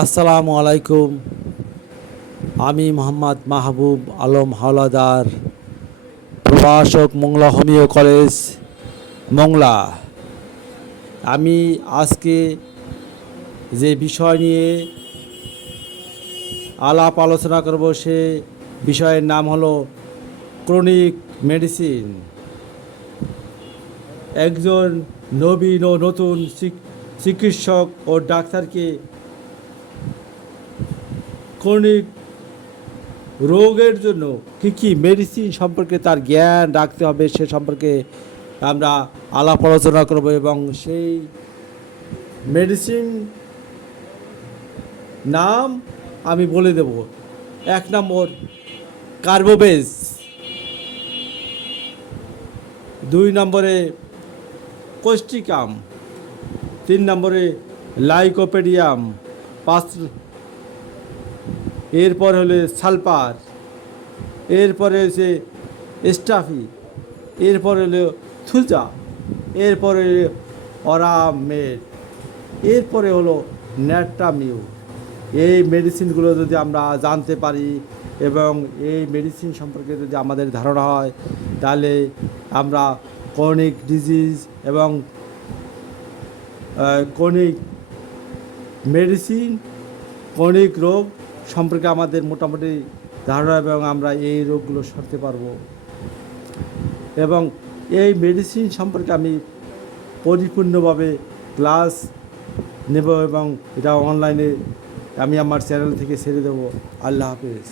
আসসালামু আলাইকুম। আমি মোহাম্মদ মাহবুব আলম হাওলাদার, প্রভাষক মোংলা হোমিও কলেজ, মোংলা। আমি আজকে যে বিষয় নিয়ে আলাপ আলোচনা করব সে বিষয়ের নাম হলো ক্রনিক মেডিসিন। একজন নবীন ও নতুন চিকিৎসক ও ডাক্তারকে ক্রনিক রোগের জন্য কী কী মেডিসিন সম্পর্কে তার জ্ঞান রাখতে হবে সে সম্পর্কে আমরা আলাপ আলোচনা করব এবং সেই মেডিসিন নাম আমি বলে দেব। এক নম্বর কার্বোবেজ দুই নম্বরে কোস্টিকাম তিন নম্বরে লাইকোপেডিয়াম পাঁচ এরপর হলে সালপার, এরপরে হচ্ছে স্টাফি এরপর হলো থুজা এরপরে অরামেড এরপরে হলো ন্যাটামিউ এই মেডিসিনগুলো যদি আমরা জানতে পারি এবং এই মেডিসিন সম্পর্কে যদি আমাদের ধারণা হয়, তাহলে আমরা ক্রনিক ডিজিজ এবং ক্রনিক মেডিসিন ক্রনিক রোগ সম্পর্কে আমাদের মোটামুটি ধারণা এবং আমরা এই রোগগুলো সারতে পারব। এবং এই মেডিসিন সম্পর্কে আমি পরিপূর্ণভাবে ক্লাস নেব এবং এটা অনলাইনে আমি আমার চ্যানেল থেকে ছেড়ে দেবো। আল্লাহ হাফেজ।